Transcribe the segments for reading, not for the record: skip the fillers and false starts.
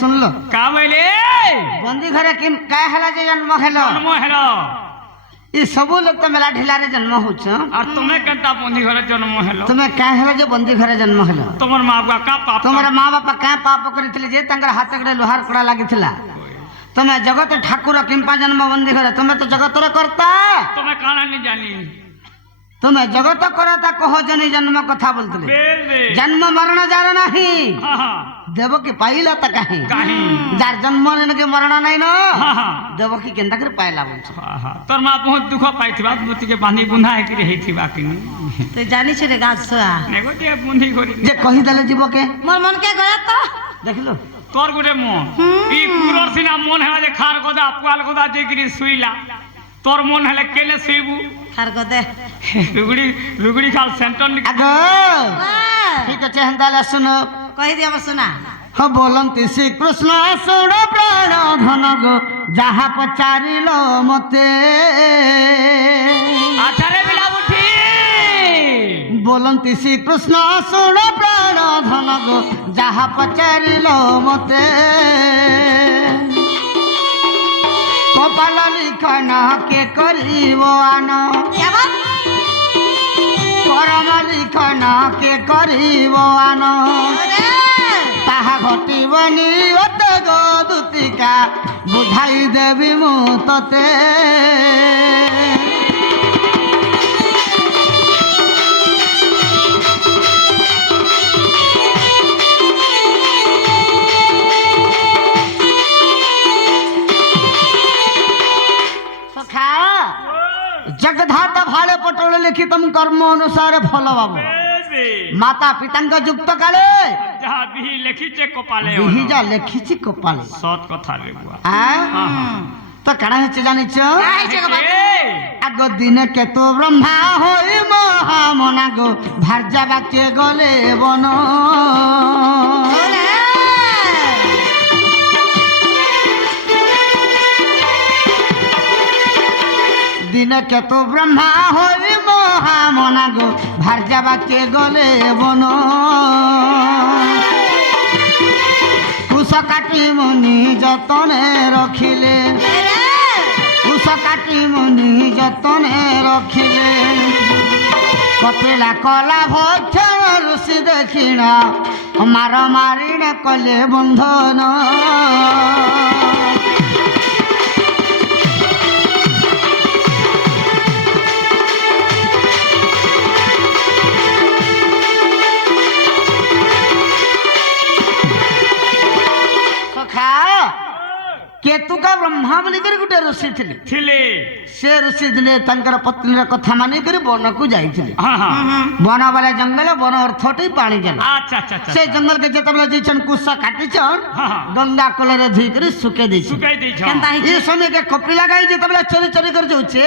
सुन लो का बोले बंदी घरे कि का हला जे जन्म हेलो जन्म हेलो ई सब लोग तो मेला ढिलारे जन्म होछ और तुम्हें केनता बंदी घरे जन्म हेलो तुम्हें का हला जे बंदी घरे जन्म हेलो तुमर माँ बाप का पाप तुम्हारा माँ बापा का पाप करिथिले जे तंगर हाथ गडे लोहार कड़ा लागिथिला तुम्हें जगत ठाकुर किंपा जन्म बंदी घरे तुम्हें तो जगत रे करता तुम्हें काना नहीं जानी तुम्हें जगत करता कहो जनी जन्म कथा बोलतले बेल दे जन्म मरण जार नहीं हाँ हाँ देवकी पाइला त काहे काहे जार जन्म ने के मरण नहीं न हाँ हाँ देवकी केंदा कर पाइला बोल हाँ हाँ तोर माँ बहुत दुख पाइथिबा मोती के बांधी बुंधा है कि रहीथिबा कि नहीं तो जानी छे रे गाछ छुआ नेगो जे बुंधी करी जे कहि देले जीव के मोर मन के गया तो देख लो तोर गुटे मन ई कुरोर सिना मन है जे खार गोदा पुआल गोदा जे गिरी सुईला तोर मन हले केले सुईबू खार को दे रुगड़ी खाल सेंटर निक आगो ठीक है हंदाला सुनो कहि दिया बस सुना हाँ बोलंती श्री कृष्ण सुर प्राण धन गो जहाँ पचारिल मते अच्छा रे बिला उठी बोलंती श्री कृष्ण सुर प्राण धन गो जहाँ पचारिल मते कपाल लिखन के करिब आन क्या बात करम लिखन के करिब आन अरे ताहा घटिबनी ओते गो दूतिका बुझाई देबी मु तते सखा जगधाता भाले पटोले लिखितम कर्म अनुसार फल बाबू माता पितांग युक्त काले जहाँ बिही लेखिचे कपाले बिहिजा लेखिछि कपाले सत कथा रे बुआ तो कणा हेचे जानिछ काय छे के बात आगो दिन केतु ब्रह्मा होई महामना गो भार्या बाक्य गले बन दिन केतु ब्रह्मा होई महामना गो भार्या बाक्य गले बन कुश काटी मुनि যতনে रखिले कुश काटी मुनि যতনে रखिले कपिला कला भक्षण ऋषि दक्षिण मार मारिण कले बंधन केतुका ब्रह्मा बोली कर गुटे ऋषि थिले थिले से ऋषि दिने तंकर पत्नी कथा मानि कर वन को जाइथिले हाँ हाँ वन वाला जंगल वन अर्थटे पानी जल अच्छा अच्छा अच्छा से जंगल के जेतबले जइछन कुसा काटिछन हाँ हाँ गंगा कलरे धुई कर सुके दैछ सुकाई दी छ केनता ही ये समय के कपिला गाई जेतबले चोरी चोरी कर जाउछे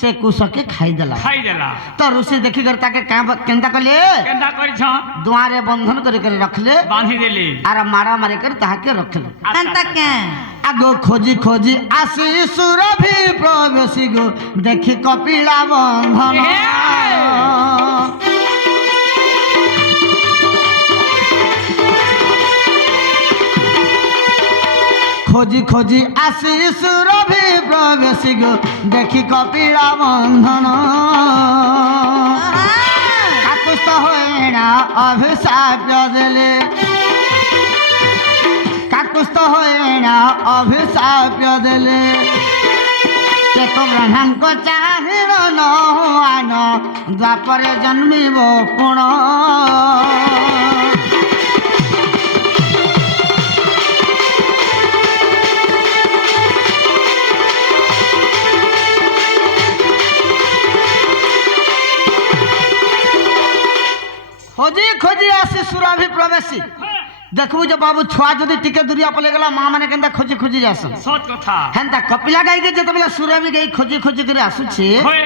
से कुसा के खाई देला खाई देला तो ऋषि देखि कर ताके केंता कले केनता करी छ द्वारे बंधन कर रखले बांधी देली आर मारा मारे कर ताके रखले केनता के आगो खोजी खोजी आसी सुरभि प्रवेशी गो देखी कपिला बंधन खोजी खोजी आसी सुरभि प्रवेशी गो देखी कपिला बंधन काकुस्थ होइना अभिशाप देले काकुस्थ होइना अभिशाप देले केतु ब्रह्मांक चाहिर न आन द्वापरे जन्मिब पुण खोजी खोजी आसी सुरभि प्रवेशी देखबू जे बाबू छुआ जदि टिके दूरिया पले गला मां माने केंदा खोजी खोजी जासन सत कथा हेंता कपिला गाई के जेतबेला सुरभि गाई खोजी खोजी करे आसुछे होय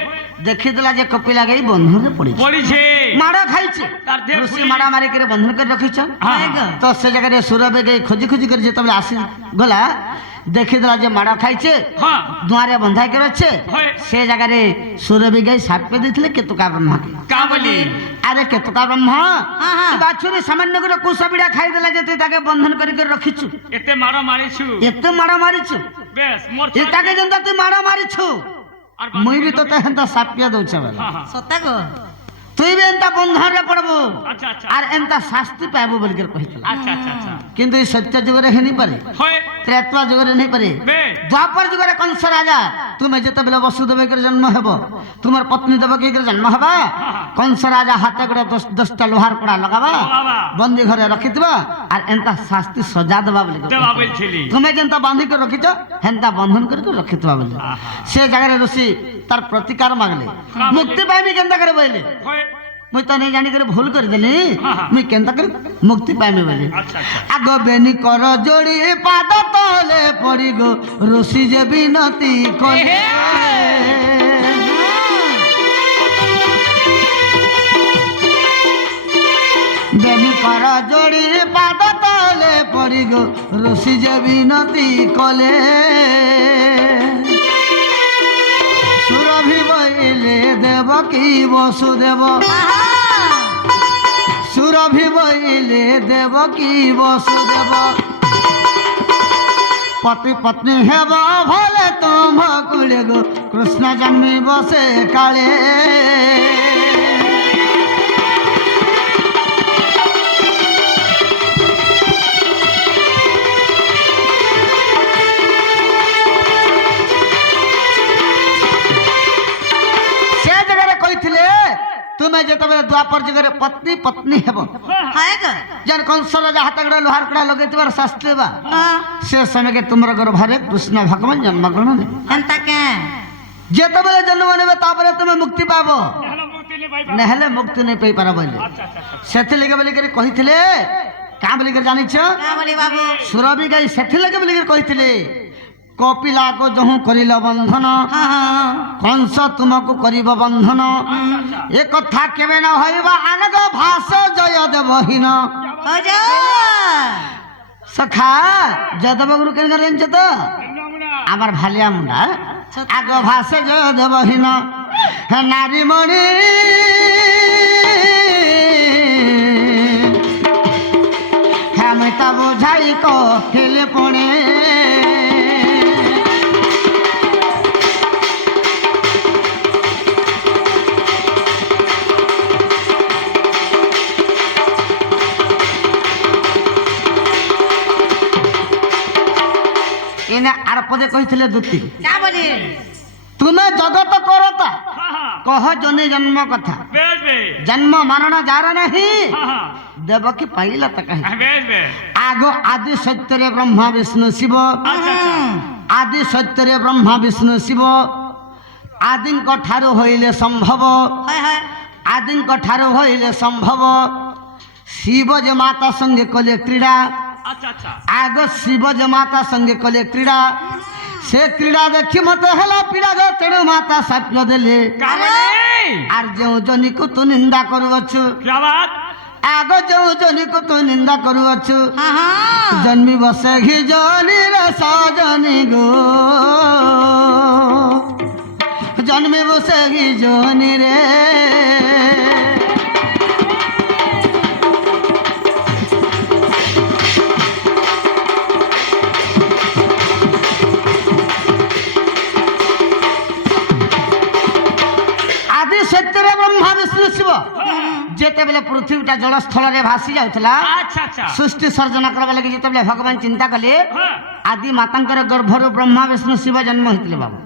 देखि देला जे कपिला गाई बंधन रे पड़ी पड़ी छे ମାଡ଼ ଖାଇଛି ତାର ଦେହ ଋଷି ଫୁଲି- ମାଡ଼ ମାରିକରି ବନ୍ଧନ କରି ରଖିଛ ହଁ, ଆଗ। ହଁ। ତ ସେ ଜାଗାରେ ସୁରଭି ଗାଈ ଖୋଜି ଖୋଜି କରି ଯେତେବେଳେ ଆସି ଗଲା ଦେଖିଦେଲା ଯେ ମାଡ଼ ଖାଇছে ହଁ ଦୁଆରେ ବନ୍ଧା କରି ଅଛି হয় ସେ ଜାଗାରେ ସୁରଭି ଗାଈ ସାପେ ଦେଇଥିଲେ କେତୁକା ବ୍ରହ୍ମା କା ବୋଲି ଆରେ କେତୁକା ବ୍ରହ୍ମ ହଁ। ବାଛୁରୀ ସାମାନ୍ୟ করে କୁସବିଡ଼ା ଖାଇଦେଲା ଯେ ତୁଇ ତାକେ ବନ୍ଧନ କରି ରଖିଛୁ ଏତେ ମାଡ଼ ମାରିଛୁ ଏତେ ମାଡ଼ ମାରିଛୁ ବେଶ মোর ଏ ତାକେ ଯେନ୍ତା ତୁଇ ମାଡ଼ ମାରିଛୁ আর ମୁଇଁ ବି ତତେ ହେନ୍ତା ସାପିଆ ଦଉଛେ ବେଲେ হ্যাঁ হ্যাঁ ସତ ଗୋ তুই বি এন্তা বন্ধনে পড়বু আচ্ছা আচ্ছা আর এন্তা শাস্তি পাইবু বলি কহিছিল আচ্ছা আচ্ছা আচ্ছা কিন্তু এই সত্য যুগরে হেনি পারে হয় ত্রেতা যুগরে নেই পারে বে দ্বাপর যুগরে কংস রাজা তুমি যেতবেলে বসুদেবকের জন্ম হব তোমার পত্নী দেবকীর জন্ম হবা কংস রাজা হাতে করে 10টা লোহার কড়া লগাবা লগাবা। বন্দি ঘরে রখিবা আর এন্তা শাস্তি সজা দেবা বলি দেবা বলছিলি তুমি যেন্তা বাঁধি করে রখিছ হেন্তা বন্ধন করে রখিবা বলি আহা। সে জায়গায় ঋষি তার প্রতিকার মাগলে মুক্তি পাইবি কেন্তা করে বইলে হয় মুই তো নেই জানি করে ভুল করে দেলি হ্যাঁ, হ্যাঁ। মুই কেনতা করে মুক্তি পাইমি বলি আচ্ছা আচ্ছা আগ বেনি কর যোড়ি পাদ তলে পড়ি গো ঋষি যে বিনতি করে বেনি কর যোড়ি পাদ তলে পড়ি গো ঋষি যে বিনতি কলে সুরভি বইলে দেব কি বসুদেব সুরভি বইলে দেব কি বসুদেব পতি পত্নী হেব ভলে তুম কুলে গো কৃষ্ণ জন্মি বসে কালে সে জায়গায় কইছিলে তুমি যেতবেলে দ্বাপর যুগরে পত্নী পত্নী হেব হয় গো যেন কংস রাজা হাত গড়া লোহার কড়া লগাইবার শাস্তি বা হ্যাঁ সে সময়কে তোমার গর্ভরে কৃষ্ণ ভগবান জন্মগ্রহণ নেবে হেন্তা কে যেতবেলে জন্ম নেবে তারপরে তুমি মুক্তি পাব হ্যালো মুক্তি নে ভাই নহলে মুক্তি নেই পাই পার বলে আচ্ছা আচ্ছা আচ্ছা সেথিলাগে বলি করে কহিଥିଲେ কাঁ বলি করে জানিছ কা বলি বাবু সুরভি গাই সেথিলাগে বলি করে কহিଥିଲେ কপিলা কো যহু করিল বন্ধন হ্যাঁ হ্যাঁ কংস তুমকু করিব বন্ধন এ কথা কেবে না হইবা আনগ ভাষ জয় দেবহীন হো যা সখা যাদবগুরু কেন জানছ তো আমরা আমার ভালিয়া মুন্ডা আগ ভাষে জয় দেবহীন হে নারীমণি হ্যাঁ আমি তা বোঝাই কহিলে পণে এনে আর পদে কহিছিলে দুটি কা বলি তুমি জগত করতা হ্যাঁ হ্যাঁ কহ জনে জন্ম কথা বেশ বেশ জন্ম মারণ যার নাহি হ্যাঁ হ্যাঁ দেবকী পাইলা তা কাহি বেশ বেশ আগ আদি সত্যরে ব্রহ্মা বিষ্ণু শিব আচ্ছা আচ্ছা আদি সত্যরে ব্রহ্মা বিষ্ণু শিব আদিঙ্ক ঠারু হইলে সম্ভব হয় হয় আদিঙ্ক ঠারু হইলে সম্ভব শিব যে মাতা সঙ্গে কলে ক্রীড়া আচ্ছা আচ্ছা আগ শিব যে মাতা সঙ্গে কলে ক্রীড়া সে ক্রীড়া দেখি মতে হেলা পীড়া গো তেণু মাতা সাপ্য দেলে কা বলি আর যে জনিকু তু নিন্দা করুଅছু क्या बात আগ যে জনিকু তু নিন্দা করুଅছু হ্যাঁ হ্যাঁ জন্মি বসে ঘি জনির সজনি গো জন্মি বসে ঘি জনি রে আদি সত্যরে ব্রহ্মা বিষ্ণু শিব যেতবেলে পৃথিবীটা জলস্থলরে ভাসি যাউଥିଲା अच्छा अच्छा সৃষ্টি সর্জনা করবা লাগি যেতবেলে ভগবান চিন্তা কলে हाँ আদি মাতাঙ্কর গর্ভରୁ ব্রহ্মা বিষ্ণু শিব জন্ম হইଥିଲେ বাবু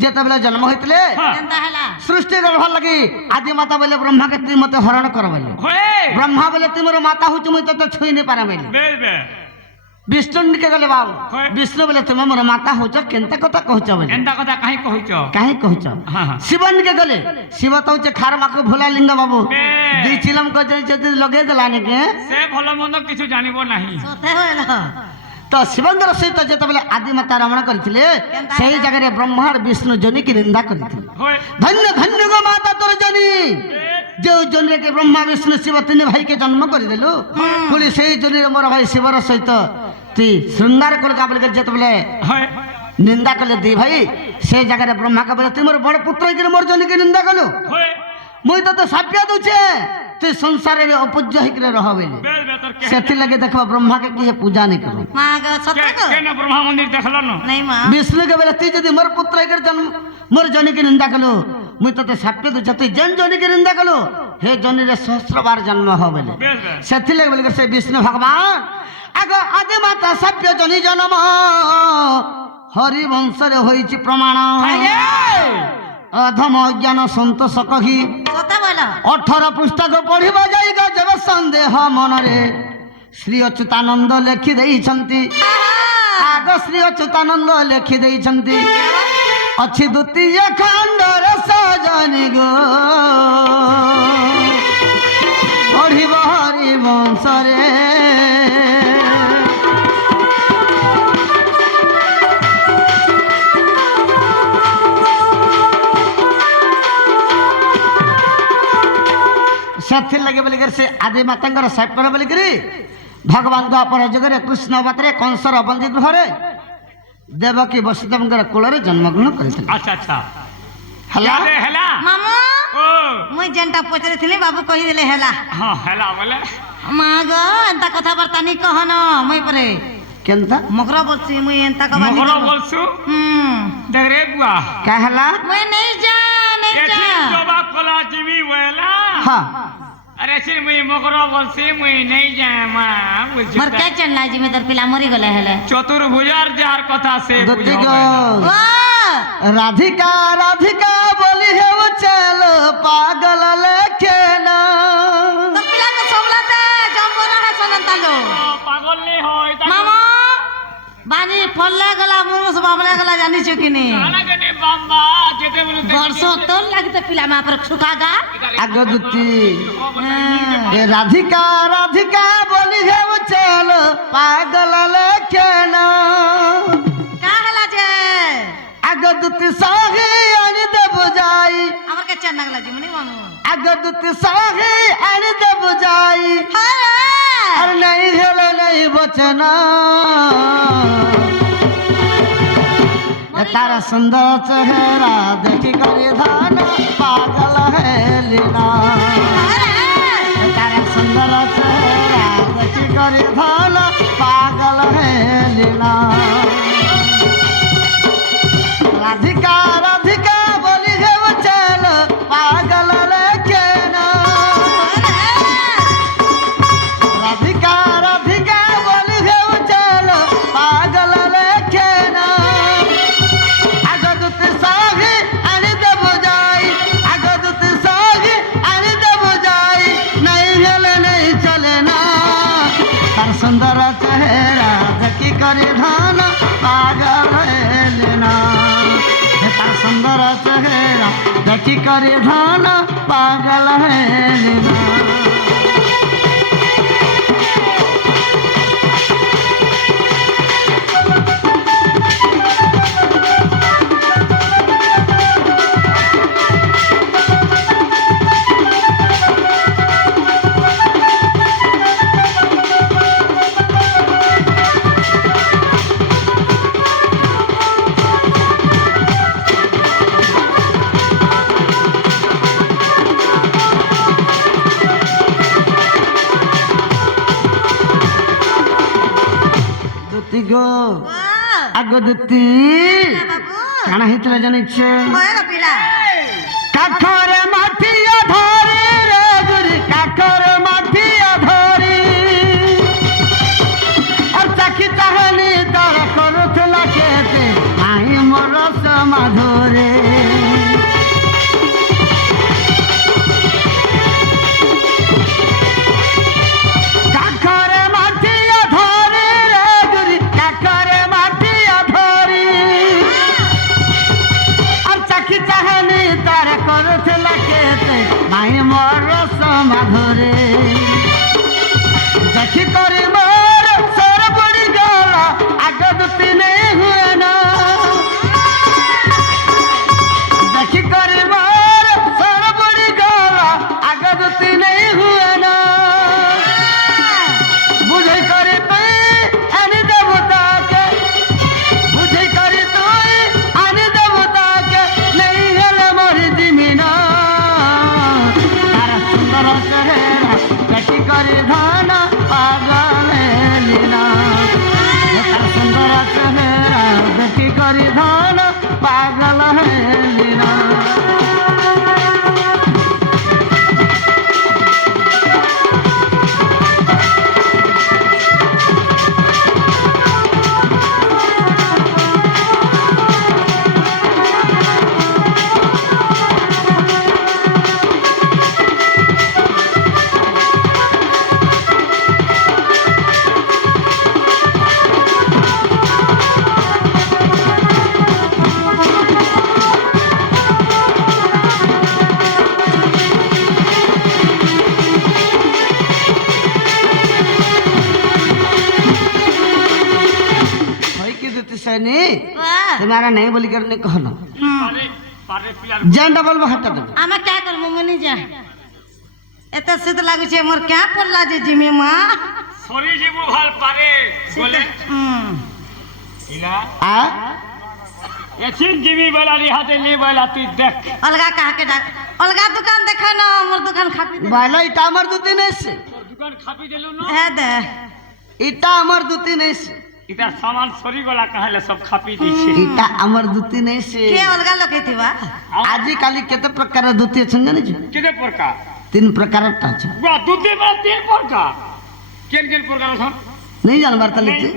যেতবেলে জন্ম হইଥିଲେ हाँ হেন্তা হেলা সৃষ্টি গর্ভ লাগি আদি মাতা বলে ব্রহ্মাকে তুই মতে হরণ কর বলে होए ব্রহ্মা বলে তুই মোর মাতা হচ্ছে মুই তো ছুঁই নি পারা বলে बेश बेश বিষ্ণুকে গলে বাবু হয়। বিষ্ণু বলে তুমি মোর মাতা হচ্ছ কেনতা কথা কହୁଛ বলে एंता कथा कहीं कहूच কাহি কହୁছ हाँ हाँ শিবনকে গলে শিব তো হচ্ছে খারমাকে ভোলা লিঙ্গ বাবু বেশ। দুই চিলম যদি লগাই দেলা নাকি से भल मंद किछु जानिबो नाही সতে হইল তো শিবঙ্গর সহিত যেতবেলে আদি মাতা রমণ করেছিলে সেই জায়গায় ব্রহ্মার বিষ্ণু জনিকে নিন্দা করেছিল होए ধন্য ধন্য গো মাতা তোর জনি बेश যে জনিকে ব্রহ্মা বিষ্ণু শিব তিন ভাইকে জন্ম করেদেলু বলি সেই জনির মোর ভাই শিবর সহিত তুই শৃঙ্গার কলকা বলি যেতবেলে হয় নিন্দা কলে ଦି ଭାଇ ସେ ଜାଗାରେ ବ୍ରହ୍ମାকে ବୋଲେ ତୁଇ ମୋର ବଡ଼ ପୁତ୍ର ହେଇକିରି ମୋର ଜନିକେ ନିନ୍ଦା କଲୁ হয় ମୁଇଁ ତତେ ସାପ୍ୟ ଦଉଛେ ତୁଇ ସଂସାରରେ ଅପୂଜ୍ୟ ହେଇକିରି ରହ ବୋଲି বেশ বে তোর কে ସେଥିଲାଗି ଦେଖିବ ବ୍ରହ୍ମାକେ କିଏ ପୂଜା ନାଇଁ କରୁ মা গো সত্য গো কেন ব্রহ্মা মন্দির দেখল না নাই মা ବିଷ୍ଣୁକେ ବୋଲେ ତୁଇ ଯଦି ମୋର ପୁତ୍ର ହେଇକିରି ଜନ୍ମ ମୋର ଜନିକେ ନିନ୍ଦା କଲୁ ମୁଇଁ ତତେ ସାପ୍ୟ ଦଉଛେ ତୁଇ ଯେନ୍ ଜନିକେ ନିନ୍ଦା କଲୁ ହେ ଜନିରେ ସହସ୍ରବାର ଜନ୍ମ ହ ବୋଲେ বেশ বেশ ସେଥିଲାଗି ବୋଲିକରି ସେ ବିଷ୍ଣୁ ଭଗବାନ ଆଗ ଆଦି ମାତା ସାପ୍ୟ ଜନି ଜନ୍ମ হরি বংশরে হয়েছি প্রমাণ অধম অজ্ঞান সন্তোষ কহি সত্য বলো 18 পুস্তক পড়িব যাইগা যেবে সন্দেহ মনরে শ্রী অচ্যুতানন্দ লেখি দেইছন্তি আগ শ্রী অচ্যুতানন্দ লেখি দেইছন্তি অছি দ্বিতীয় খণ্ডরে সজনি গো পড়িব হরি বংশরে ସେଥିଲାଗି ବୋଲିକରି ସେ ଆଦି ମାତାଙ୍କର ସାପ୍ୟ ବୋଲିକରି ଭଗବାନ ଦ୍ୱାପର ଯୁଗରେ କୃଷ୍ଣ ଅବତାରେ କଂସର ବନ୍ଦୀ ଗୃହରେ ଦେବକୀ ବସୁଦେବଙ୍କର କୋଳରେ ଜନ୍ମଗ୍ରହଣ କରିଥିଲେ আচ্ছা আচ্ছা ହେଲା আরে হেলা মামু ও মুই যেনটা পচারিଥିଲି বাবু কহিদেলে হেলা হ্যাঁ হেলা বলে মা গো এন্তা কথাবার্তা নি কহন মুই পরে କେନ୍ତା মকর বলছি মুই এন্তা কবা নি মগর বলছু দেখ রে বুয়া କାହା ହେଲା মুই নেই যা নেই এটি যা জবা কলা জিমি বলা ହଁ আরে সে মুই মগর বলছি মুই নেই যায় মা বলছি মোর কে চন্না জিমি তোর পিলা মরি গলে হেলে চতুর্ভুজার যার কথা সে দুতি বুঝাবে গো না। ও রাধিকা রাধিকা বলি হেউ চল পাগল লেখে না তোর পিলা কে সবলাতে জম্বো না হে সনন্তালো পাগল নেই হয় তা মামা বানি ফললে গলা মুরস বাবলে গলা জানিছো কিনি আনাগনে বাম্বা যেতে বলে বর্ষ তোর লাগিতে পিলা মা পর শুকা গা আগ দুতি এ রাধিকা রাধিকা বলি হেউ চল পাগল লেখে না কা হেলা যে আগ দুতি সাহি আনি দেব যাই আমার কে চন্না গলা জিমনি মামু আগ দুতি সাহি আনি দেব যাই হ্যাঁ আর নাই হেলে নাই বচনা তারা সুন্দর চেহারা দেখি করে ধান পাগল হেলিনা তারা সুন্দর চেহারা দেখি করে ধান পাগল হেলিনা রাধিকা রাধিকা বলি হেব চল পাগল লেখে না রাধিকা রাধিকা বলি হেব চল পাগল লেখে না আগ দুতি সাহি আনি দেব যাই আগ দুতি সাহি আনি দেব যাই নাই হেলে নেই চলে না তার সুন্দর চেহারা দেখি করে ধান পাগল হেলে না তার সুন্দর চেহারা দেখি করে ধান পাগল হেলে না দুতি গো আগ দুতি বাবু কাଣା ହେଇଥିଲା ଜାଣିଛ কয়গা পিলা কাঠরে মাঠিয়া ধরি রে গুরি কাঠরে মাঠিয়া ধরি আর চাকি চাহানি তার করুଥିଲା কেতে আই মোর সমাধরে কাঠরে মাঠিয়া ধরি রে গুরি কাঠরে মাঠিয়া ধরি আর চাকি চাহানি তার করুଥିଲା কেতে মাই মোর সমাধরে দেখি করে মোর সর পড়ি গলা আগ দুতি নেই হুয়ে না ଧରି ଧନ ପାଗଳ ହେଲିନ। तुम्हारा नहीं बोली करने कहो ना পারে পারে পিলার जेंटा बोलबो हटा दे। आमे क्या करबो मुनि जा एते शीत लागै छै मोर क्या पड़ला जे जिमे मां সরি জীবু ভাল পারে বলে ইলা आ এছিন জিমি বেলা রিহাতে নি বেলা তুই দেখ अलगा कहा के डाक अलगा दुकान देखा ना मोर दुकान खापी दे बाला इटा हमर दुती नहीं से তোর দোকান খাপি দিলু না है दे इटा हमर दुती नहीं से ইটা সামান সরি গলা কাহলে সব খাপি দিছে इटा हमर दुती नहीं से। के अलगा लकैतिबा आजि काली केते प्रकार दुती छन जानि छ কেতে প্রকার तीन प्रकार टा छ বা দুধে বা তিন প্রকার কেন কেন প্রকার আছে नहीं जानबार तले ते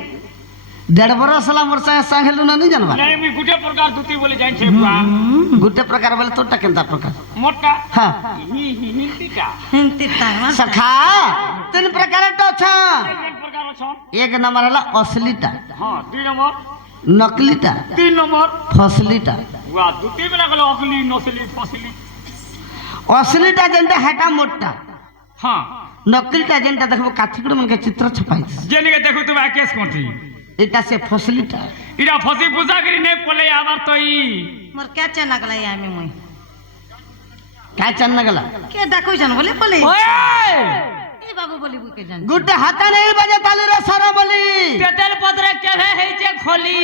1.5 बरस साला मोर संग संग हेलु ना नहीं जानबार নাই মুই গুটে প্রকার দুধি বলে জানছে বুয়া गुटे प्रकार बोले तोटा केनता प्रकार মোটা हां হিন্দিটা हिंती तामा सखा तीन प्रकार टा छ। কেন প্রকার আছে एक नंबर हला असलीटा হ্যাঁ দুই নম্বর नकलीटा তিন নম্বর फसलीटा। বুয়া দুধে বেলা গলে অকলি নসলি ফসলি असलीटा जेंटा हेटा मोटा হ্যাঁ नकलीटा जेंटा देखबो काठीकुड़ मन के चित्र छपाई জেনে দেখো তুমি কেস করছি एटा से फसलीटा ইরা ফসি পূজা করি নে পলে আবার তো ই मोर क्या चना गला आमे मुई काय चन्न गला के डाकू जान बोले बोले ओए ए बाबू बोली बुके जान गुटे हाता नहीं बजे ताली रे सारा बोली তেতেল পত্রে কেভে হইছে খলি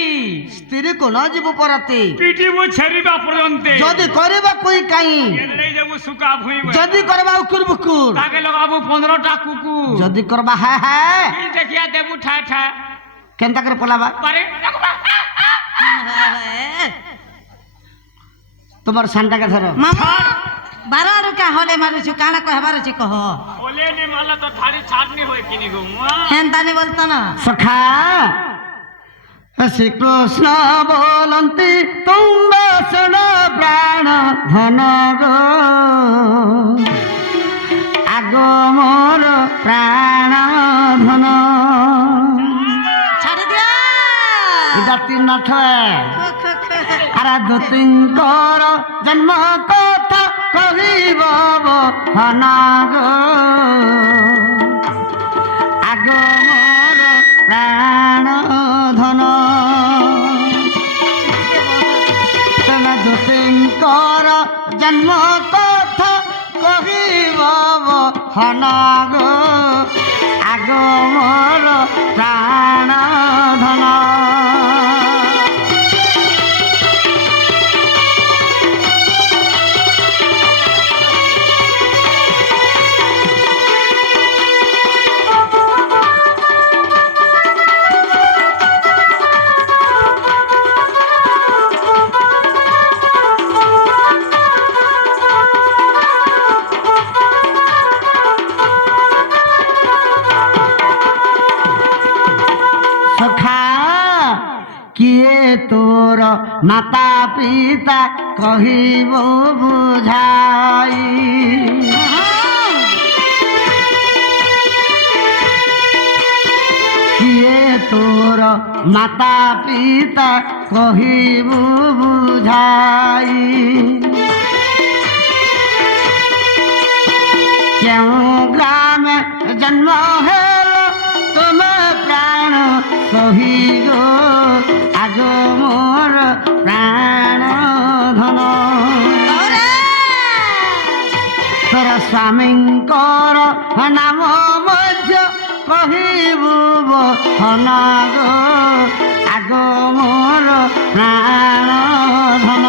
स्त्री को न जीव पराती পিটিবু ছেড়িবা পর্যন্ত जदि करबा कोई काई এলেই যাবু সুকা ভুইবে जदि करबा उकुर बुकुर তাকে লগাবু 15টা কুকুর जदि करबा है কি দেখিয়া দেবু ঠা ঠা केनता कर पलाबा পারে রাখবা तुम्हार सांटा का धरो मामा 12 रुका होले मारू छु काना कहबार छु कहो ওলে নি মালা তো ধাড়ি ছাড়নি হয় কিনি গো মা हेंता ने बोलता ना सखा श्री कृष्ण बोलंती तुम सुन प्राण धन गो आगो मोर प्राण धन छाड़ दिया इटा तीन नाथ आरा दुतिंकर जन्म कथा कहिब हन गो आगो मोर प्राण धन तम दुतिंकर जन्म कथा कहिब हन गो आगो मोर प्राण धन। सखा किए तोर माता पिता कहिब बुझाई किए तोर माता पिता कहिब बुझाई क्यों ग्राम जन्म है तुम प्राण सही गो आगो मोर प्राण धन तोर स्वामींकर नाम मध्य कहिबु हन गो आगो मोर प्राण धन।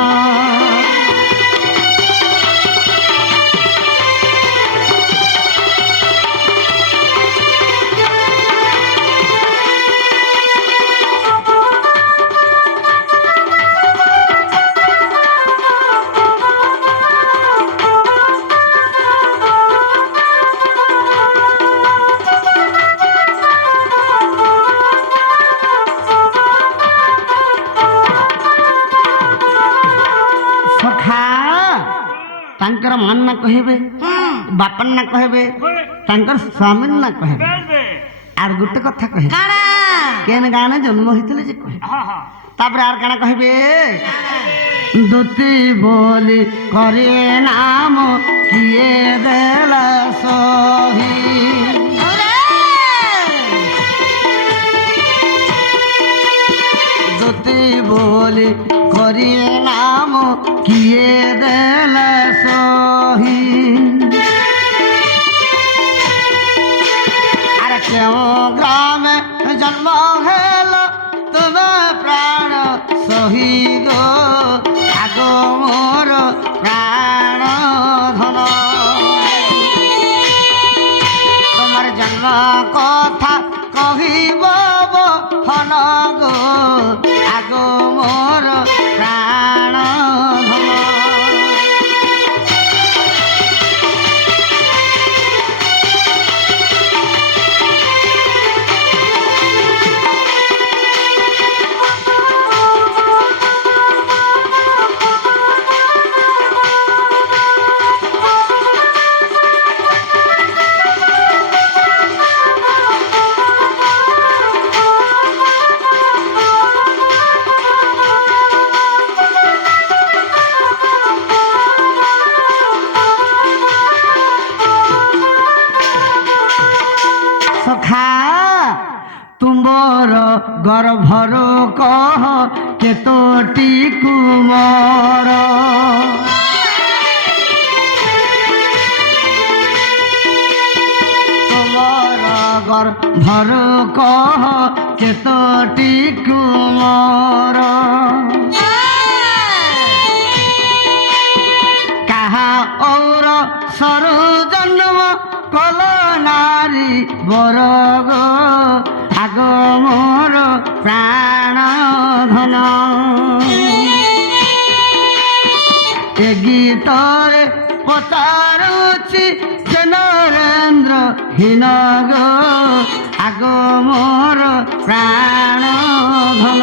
ତାଙ୍କର ମା ନା କହିବେ ବାପାର ନା କହିବେ ତାଙ୍କର ସ୍ୱାମୀର ନା କହିବେ আর গোটে কথা কহে কাড়া কেন গানে জন্ম হইতলে যে কহে তারপরে আর কানা কহিবে দুতি বলি করে নাম কিয়ে দেলা সহি দুতি বলি করে নাম কিয়ে দেলা সহি কেউ গ্রামে জন্ম হেল তুমি প্রাণ সহি গো আগ মোর প্রাণ ধন তোমার জন্ম কথা কহিব হন গো আগ মোর প্রাণ ধন তুমর গর্ভর কহ কেতটি কুমর তুমর গর্ভর কহ কেতটি কুমর কাহা ঔর সরু জন্ম কল নারী বরগ আগ মোর প্রাণ ধন এ গীতরে পচারুছি যে নরেন্দ্র হীন গো আগ মোর প্রাণ ধন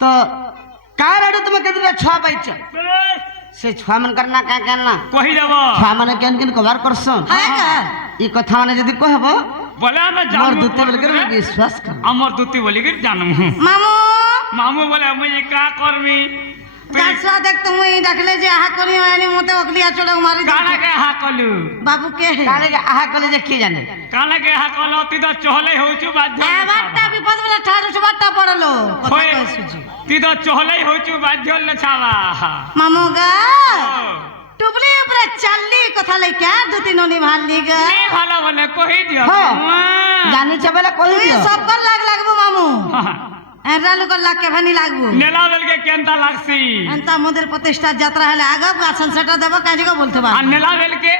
तो कार आडू तुम केते छुआ पाइछ से छुआ मन करना का करना कहि देब छुआ माने केन केन कवर करसन ई कथा माने जदी कहबो बोले हम मोर जानू दूते बोल कर विश्वास कर हमर दूती बोली के जानू মামু मामू बोले मुझे का करमी যাসা দেখ তুমি ডাকলে যে আহা করি আনি মতে অকলিয়া চলে মারি काना के हा कलू বাবু কে काले आहा कले जे की जाने काना के हा कलो ती तो चहले होचु बाध्य এবারটা বিপদ বলে ঠাড়ু সবারটা পড়লো কথা होय কই সুজি ती तो चहले होचु बाध्य ले छावा মামু গা টুবলি উপরে চাললি কথা লইকা দুতি ননি ভাললি গা नहीं ভালো বলে কহি দিও हां जानी छबेला कहि তুই दियो সবকর লাগবো মামু এরা লোকর লাগকে ভানি লাগবো নেলা বেল के केनता लागसी এন্তা মোদের প্রতিষ্ঠা যাত্রা হলে আগব গাছন সেটা দেব কাজে বলতে आ পারবো नेला बेल के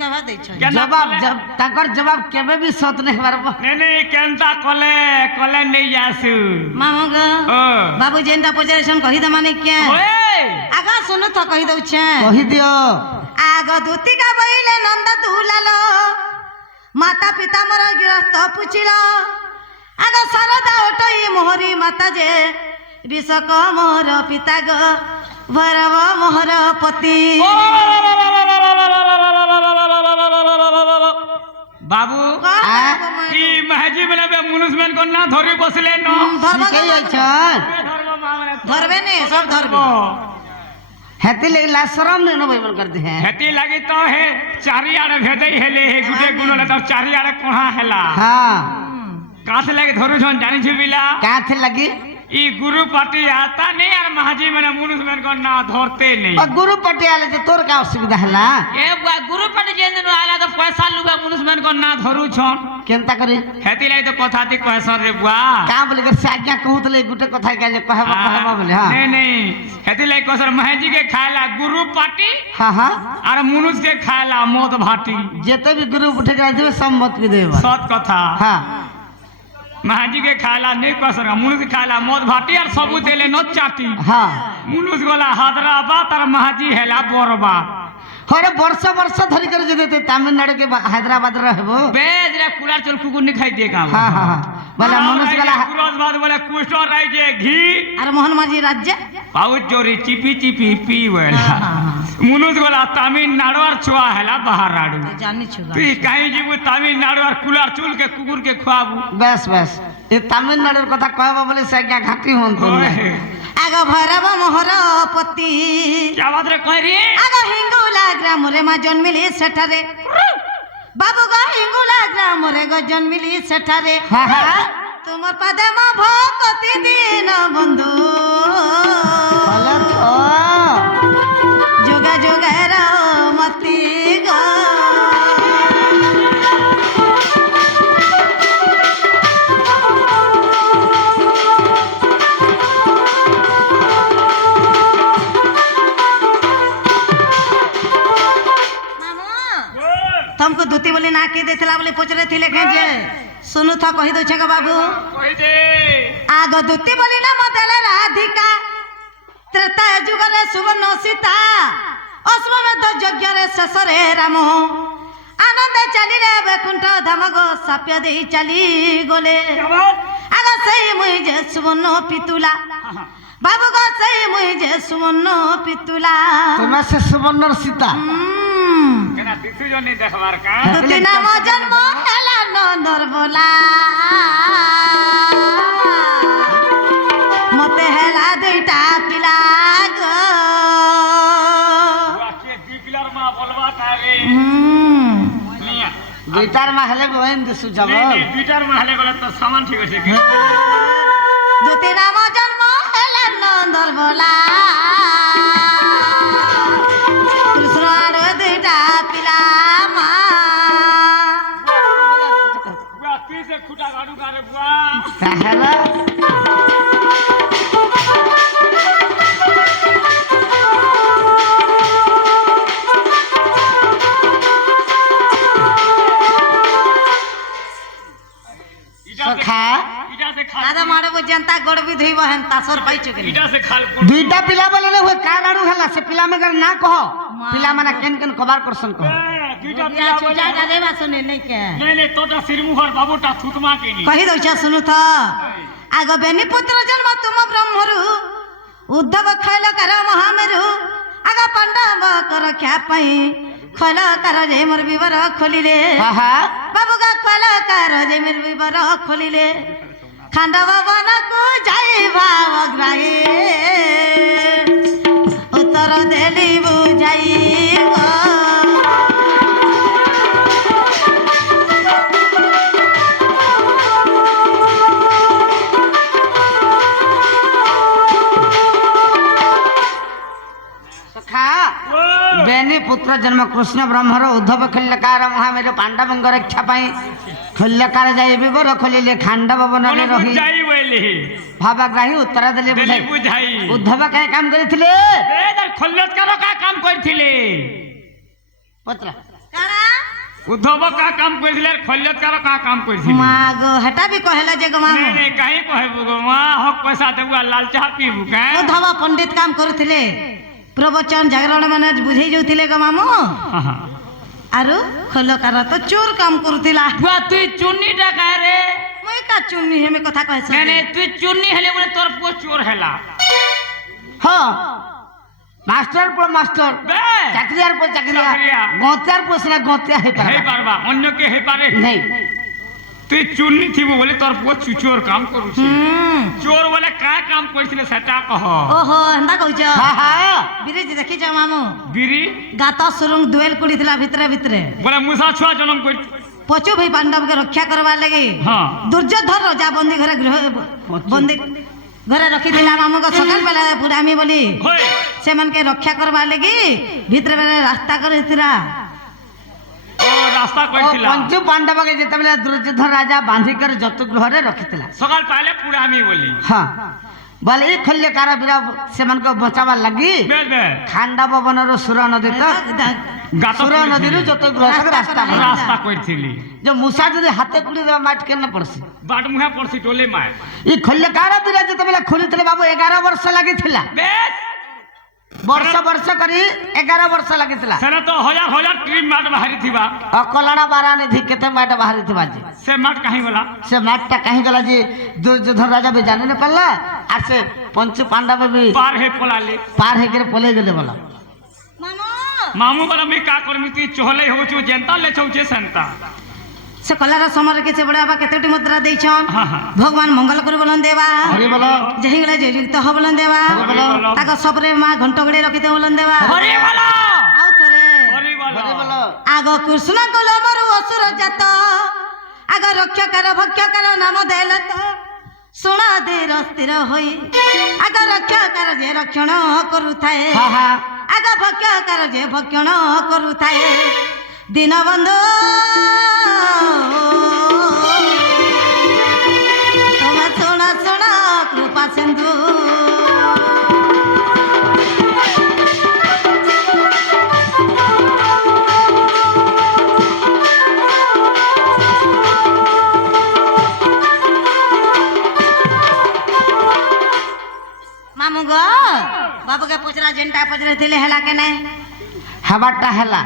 কবা দেছ जवाब जब ताकर जवाब केबे भी सत नहीं पारबो नहीं केनता कले कले नहीं जासु মামু গা ओ বাবু যেনটা পচারেছন কহি দে মানে কে ओए আগা শুনো তো কহি দউছে कहि दियो আগ দুতিকা বইলে নন্দ তুলালো মাতা পিতা মোর গৃহস্থ পুছিল আগ শারদা ওটই মোহরি মাতা যে বিশক মোহর পিতা গ ভরব মোহর পতি बाबू ई महजी बेले बे मुनुसमेन को ना धरि बसले न सिकै आछन धर्म मामले ধরবে নে সব ধরবে हेती ले लाशरम ने न बैबल कर दे हेती लागी तो हे चारियाडे भेदई हेले हे गुटे गुणले तो चारियाडे कोहा हेला हां काथ लागे धरु छन जानि छि बिला का थे लगी ई गुरु पार्टी आता नहीं और महाजी मैंने मुनुष मैंने को ना धरते नहीं और गुरु पटियाले जे तोर का असुविधा हला ए बुआ गुरु पार्टी जे दिन आला तो पैसा लुबा मुनुष मैंने को ना धरू छन केनता करी हेती लाई तो कथा थी कहसन रे बुआ का बोले के साज्ञा कहतले गुटे कथा के जे कहबा बोले हां नहीं नहीं हेती लाई कहसन महाजी के खाला गुरु पार्टी हां हां और मुनुष के खाला मौत भाटी जेते भी गुरु उठे के देबे सब मत भी देबा सत कथा हां महाजी के खाला नहीं कहसन मुनुष के खाला मौत भाटी और सबू देले न चाटी हां मुनुष गोला हैदराबाद और महाजी हेला बरबा अरे वर्ष वर्ष धरी कर जे देते तमिलनाडु के हैदराबाद रहबो बेज रे कुलार चल कुकुर नहीं खाई दे का हां हां हां बोला मनुष्य गला कुरोज बाद बोले कुष्ठ राई जे घी अरे मोहन माझी राज्य पाउच जोरी चिपी चिपी पी वेला मुनुष गोला तमिलनाडु और छुआ हेला बाहर आडू जानी छुगा तू कहीं जीबू तमिलनाडु और कुलार चुल के कुकुर के खुआबू बस बस ये तमिलनाडु कथा कहबा बोले साज्ञा घाटी होन तो आग भैरव मोहर पति क्या बात रे कह रही आग हिंगुला ग्राम रे मा जन्मिली सेठारे बाबू गो हिंगुला ग्राम रे गो जन्मिली सेठारे हां हां तुमर पादे मा भक्ति दिन बंधु भला तो जुगा जुगा रो मती गो तुमको धोती बोली ना के देथला बोले पचरे थिले जे सुनु था कहि दो छगा बाबू कह दे आग धोती बोली ना मतेले राधिका त्रेता युग रे सुवर्ण सीता अस्म में तो यज्ञ रे शेष रे राम आनंद चली रे बैकुंठ धाम गो साप्य देई चली गोले आग सही मुई जे सुवर्ण पितुला बाबू गो सही मुई जे सुवर्ण पितुला तुम्हें से सुवर्ण सीता केना दिसु जो नहीं देखबार का दुती नाम जन्म हेला नंदर बोला मते हेला दुईटा पिला गो बुआ के दिपिलर मा बोलवा तारे निया दुईटार महले गोइन दिसु जब नहीं ट्विटर में हले गलत तो सामान ठीक है दुती नाम जन्म हेला नंदर बोला कृष्ण आरो दुईटा पिला मा बुआ ती से खुटा गाडू का रे बुआ कहला खा इटा से खा आधा मारे वो जनता गोड़ भी धोइब हन तासर पाई चुके इटा से खाल दुईटा पिला बोले हुए का लाडू हला से पिला में कर ना कहो पिला माने केन केन कबार करसन कहो दुईटा या पिला बोले छुजा जा देबा सुने नहीं के नहीं तोटा सिरमुहर बाबूटा थुतमा के नहीं कहि दउछा सुनु त आग बेनी पुत्र जन्म तुम ब्रह्मरु उद्धव खैल कर महामेरु आग पांडव कर ख्या पई खैल कर जे मोर विवर खोलिले हा हा बाबू का खैल कर जे मोर विवर खोलिले खांडव वन को जाई भाव ग्राहे उत्तर देली बुझाई गो खा बेनी पुत्र जन्म कृष्ण ब्रह्मर उद्धव खल्यकार महामेरु पांडवंग रक्षा पाई खल्यकार जाई विवर खोलिले खांडव बनले रही जाई बोले भावग्राही उत्तर देले दिली बुझाई बुझाई उद्धव काय काम करथिले बेदर खल्लतकार का काम करथिले पत्र कारा उद्धव का काम करथिले खल्लतकार का काम करथिले मागो हटा भी कहला जे गमामो नहीं नहीं कहीं कहबू गो मां हक पैसा देबू लाल चाह पीबू का उद्धव पंडित काम करुथिले प्रवचन जागरण माने बुझेई जाउथिले गमामो आरु खलकार तो चोर काम करुथिला बुआ तू चुन्नी डका रे मैं का चुन्नी हेमे कथा कहछ नहीं नहीं तू चुन्नी हेले बोले तोर पो चोर हेला हां मास्टर पर मास्टर बे चाकरियार पर चाकरिया चाकरिया। गोत्यार पर सिना गोत्या हे हे पारा पारबा अन्य के हे पारे नहीं तू चुन्नी थी बोले तोर पो चोर काम करू छी चोर बोले का काम करथिले सेटा कह ओहो हंदा कहछ हा हा बिरेज देखि जा मामो बिरी गाता सुरुंग दुएल कुड़ीथिला भितरे भितरे बोले मुसा छुआ जन्म कर पचु भाई पांडव के रक्षा करवा लगे हां दुर्योधन राजा बंदी घरे गृह बंदी ঘরে রখিলা মামুক সকাল বেলা বুড়ামি বলি হয়ে সেমানকে রক্ষা করবার লাগি ভিতরে বেলা রাস্তা করেছিলা ও রাস্তা কইছিলা পঞ্চু পাণ্ডবকে যেতবেলে দুর্যোধন রাজা বাঁধিকর যতুগৃহরে রখিলা সকাল পাইলে পুরামি বলি হ্যাঁ বলে এই খল্য কারাবীরা সেমানকে বচাবার লাগি বেশ বেশ খান্ডা ভবনর সুর নদী তো গাত সুর নদীর যতুগৃহ রাস্তা বানাইলা। রাস্তা কইছিলি যে মূষা যদি হাতে কুড়ি দেবা মাটি কেন পড়ছে বাট মুহে পড়ছি টোলে মায় এই খল্য কারাবীরা যেতবেলে খুলিলে বাবু 11 বর্ষ লাগিଥିଲା বেশ ବର୍ଷ କରି 11 ବର୍ଷ ଲାଗିଥିଲା সেটা তো হাজার হাজার ট্রিম মাঠ বাহারি থিবা ଅକଲଣା ବାରାନିଧି କେତେ ମାଟ ବାହାରିଥିବା ଯେ সে মাঠ কাহি গলা ସେ ମାଟଟା କାହିଁ ଗଲା ଯେ ଦୁର୍ଯୋଧନ ରାଜା ବି ଜାଣି ନ ପାରିଲା আর ସେ ପଞ୍ଚୁ ପାଣ୍ଡବ ବି পার হে পলালে ପାର ହେଇକିରି ପଳେଇ ଗଲେ ବୋଲ মামু মামু বলা আমি কা করমি তুই চহলে হউছু জেনতা লেছউছে সেনতা সে কলার সময় কিছু বড় বাবা কেতোটি মুদ্রা দিয়েছন হ্যাঁ হ্যাঁ ভগবান মঙ্গল করে বলন দেবা হরি বল যেহি গলে যে যুক্ত হ বলন দেবা হরি বল তাক সবরে মা ঘন্ট গড়ে রখিতে বলন দেবা হরি বলা আউ থরে হরি বলা হরি বল আগ কৃষ্ণ কলমর অসুর জাত আগ রক্ষকার ভক্ষকার নাম দেল তো ଶୁଣା ଦେର ସ୍ଥିର ହୋଇ ଆଗ ରକ୍ଷକାର ଯେ ରକ୍ଷଣ କରୁଥାଏ ହଁ ହଁ ଆଗ ଭକ୍ଷକାର ଯେ ଭକ୍ଷଣ କରୁଥାଏ ଦୀନବନ୍ଧୁ ତମେ ଶୁଣ ଶୁଣ କୃପା ସିନ୍ଧୁ ମାମୁଁ ଗୋ ବାବୁକେ ପଚରା ଯେନ୍ଟା ପଚରାଇଥିଲେ ହେଲା କେନେ ହେବାରଟା ହେଲା